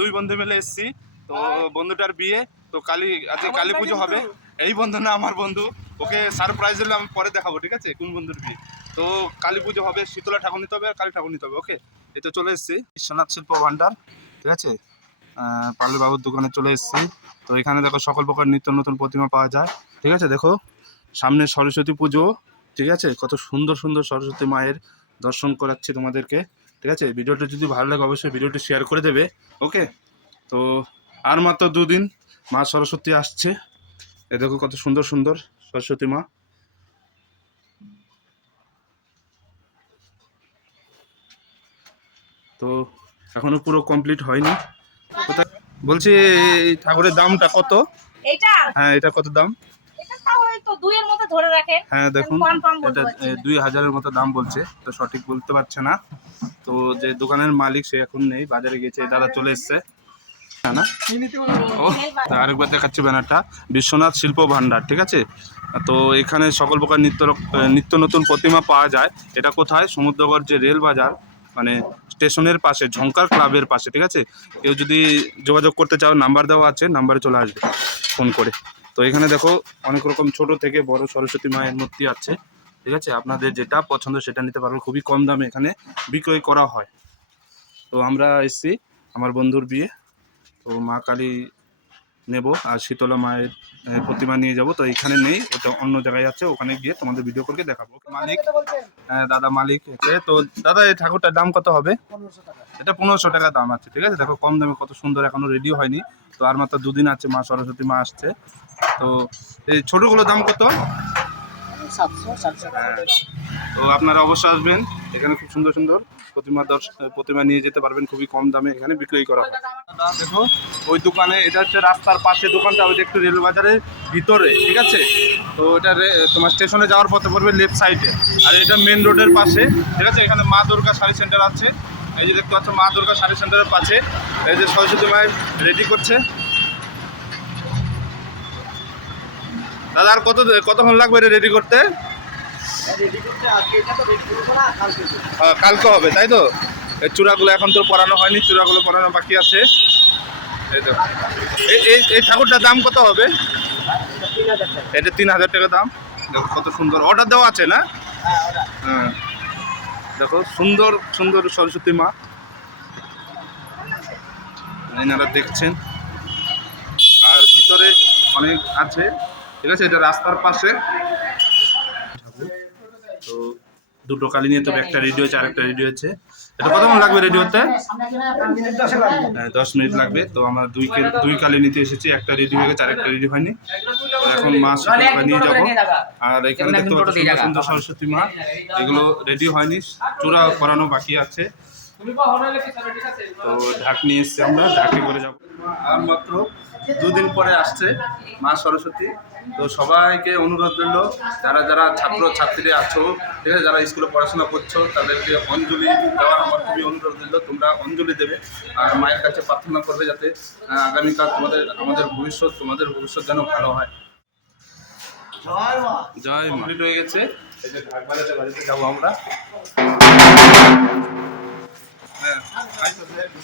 দুই বন্ধু মিলে এসেছি। তো বন্ধুটার বিয়ে তো কালী আজকে কালী পুজো হবে। এই বন্ধু না আমার বন্ধু। ওকে সারপ্রাইজ দিলে আমি পরে দেখাবো ঠিক আছে? কোন বন্ধুর বিয়ে? তো কালী পুজো হবে শীতলা ঠাকুর নিতে হবে আর কালী ঠাকুর নিতে হবে ওকে? এই তো চলে এসেছি। বিশ্বনাথ শিল্প ভান্ডার ঠিক আছে? পার্লি বাবুর দোকানে চলে এসেছি। তো এখানে দেখো সকল প্রকার নিত্য নতুন প্রতিমা পাওয়া যায় ঠিক আছে? দেখো সামনে সরস্বতী পুজো ঠিক আছে? কত সুন্দর সুন্দর সরস্বতী মায়ের দর্শন করাচ্ছি তোমাদেরকে। ঠিক আছে? ভিডিওটা যদি ভালো লাগে অবশ্যই ভিডিওটি শেয়ার করে দেবে ওকে তো আর মাত্র দুদিন মা সরস্বতী আসছে। এ দেখো কত সুন্দর সুন্দর সরস্বতী মা। তো এখনও পুরো কমপ্লিট হয়নি। কোথায়? বলছি এই ঠাকুরের দামটা কত? এটা হ্যাঁ এটা কত দাম? হ্যাঁ দেখুন এটা। দুই হাজারের মতো দাম বলছে তো সঠিক বলতে পারছে না। তো যে দোকানের মালিক সে এখন নেই, বাজারে গেছে দাদা চলে এসছে। না ও আরেকবার দেখাচ্ছি ব্যানারটা। বিশ্বনাথ শিল্প ভান্ডার ঠিক আছে? তো এখানে সকল প্রকার নিত্য নিত্য নতুন প্রতিমা পাওয়া যায়। এটা কোথায়? সমুদ্রগড় যে রেল বাজার মানে স্টেশনের পাশে ঝঙ্কার ক্লাবের পাশে, ঠিক আছে? কেউ যদি যোগাযোগ করতে চাও, নাম্বার দেওয়া আছে, নাম্বারে চলে আসবে, ফোন করে। তো এখানে দেখো, অনেক রকম ছোট থেকে বড় সরস্বতী মায়ের মূর্তি আছে। ঠিক আছে? আপনাদের যেটা পছন্দ সেটা নিতে পারবেন। খুবই কম দামে এখানে বিক্রয় করা হয়। তো আমরা এসছি আমার বন্ধুর বিয়ে। তো মা কালী নেব আর শীতলা মায়ের প্রতিমা নিয়ে যাব। তো এখানে নেই ওটা অন্য জায়গায় আছে। ওখানে গিয়ে তোমাদের ভিডিও করে দেখাবো। মালিক? হ্যাঁ, দাদা মালিক এসে তো দাদা এই ঠাকুরটার দাম কত হবে? এটা পনেরোশো টাকা দাম আছে ঠিক আছে? দেখো কম দামে কত সুন্দর এখনও রেডি হয়নি। তো আর মাত্র দুদিন আছে মা সরস্বতী মা আসছে। তো এই ছোটগুলোর দাম কত? হ্যাঁ। তো আপনারা অবশ্যই আসবেন। এখানে খুব সুন্দর সুন্দর প্রতিমা দর্শ, প্রতিমা নিয়ে যেতে পারবেন। খুবই কম দামে এখানে বিক্রয় করা হয়। দেখো, ওই দোকানে, এটা হচ্ছে রাস্তার পাশে দোকানটা ওইটা একটু রেল বাজারের ভিতরে, ঠিক আছে? তো এটা তোমার স্টেশনে যাওয়ার পথে পড়বে লেফট সাইডে আর এটা মেন রোডের পাশে, ঠিক আছে? এখানে মা দুর্গা শাড়ি সেন্টার আছে। এই যে দেখতে পাচ্ছ, মা দুর্গা শাড়ি সেন্টারের পাশে। এই যে সরস্বতী মায়ের রেডি করছে। দাদা, আর কত কতক্ষণ লাগবে এটা রেডি করতে? কালকে হবে, তাই তো? এই চূড়াগুলো এখন তো পরানো হয়নি, চূড়াগুলো পরানো বাকি আছে। এই তো এই এই ঠাকুরটার দাম কত হবে? এটা তিন হাজার টাকা দাম। দেখো, কত সুন্দর। অর্ডার দেওয়া আছে না? হ্যাঁ। দেখো, সুন্দর সুন্দর সরস্বতী মা। এনারা দেখছেন। আর ভিতরে অনেক আছে। ঠিক আছে এটা রাস্তার পাশে। তো দুটো কালি নিয়ে তবে একটা রেডি হয়েছে আরেকটা রেডি হচ্ছে এটা কতক্ষণ লাগবে রেডি হতে? হ্যাঁ, দশ মিনিট লাগবে। তো আমরা দুই দুই কালি নিতে এসেছি একটা রেডি হয়ে গেছে আরেকটা রেডি হয়নি। এখন মা নিয়ে যাব। আর এখানে দেখতে পাচ্ছ সুন্দর সরস্বতী মা। এগুলো রেডি হয়নি চূড়া করানো বাকি আছে। তো ঢাক নিয়ে এসছি আমরা ঢাকে করে যাব আর মাত্র। দুদিন পরে আসছে মা সরস্বতী। তো সবাইকে অনুরোধ রইল যারা যারা ছাত্র ছাত্রী আছো ঠিক আছে যারা স্কুলে পড়াশোনা করছ তাদেরকে অঞ্জলি দেওয়ার আমার খুবই অনুরোধ রইল। তোমরা অঞ্জলি দেবে আর মায়ের কাছে প্রার্থনা করবে যাতে আগামীকাল তোমাদের আমাদের ভবিষ্যৎ তোমাদের ভবিষ্যৎ যেন ভালো হয়। জয় মা। কমপ্লিট হয়ে গেছে। এই যে ঢাক বাজাতে বাড়িতে যাব আমরা। Eins und selben.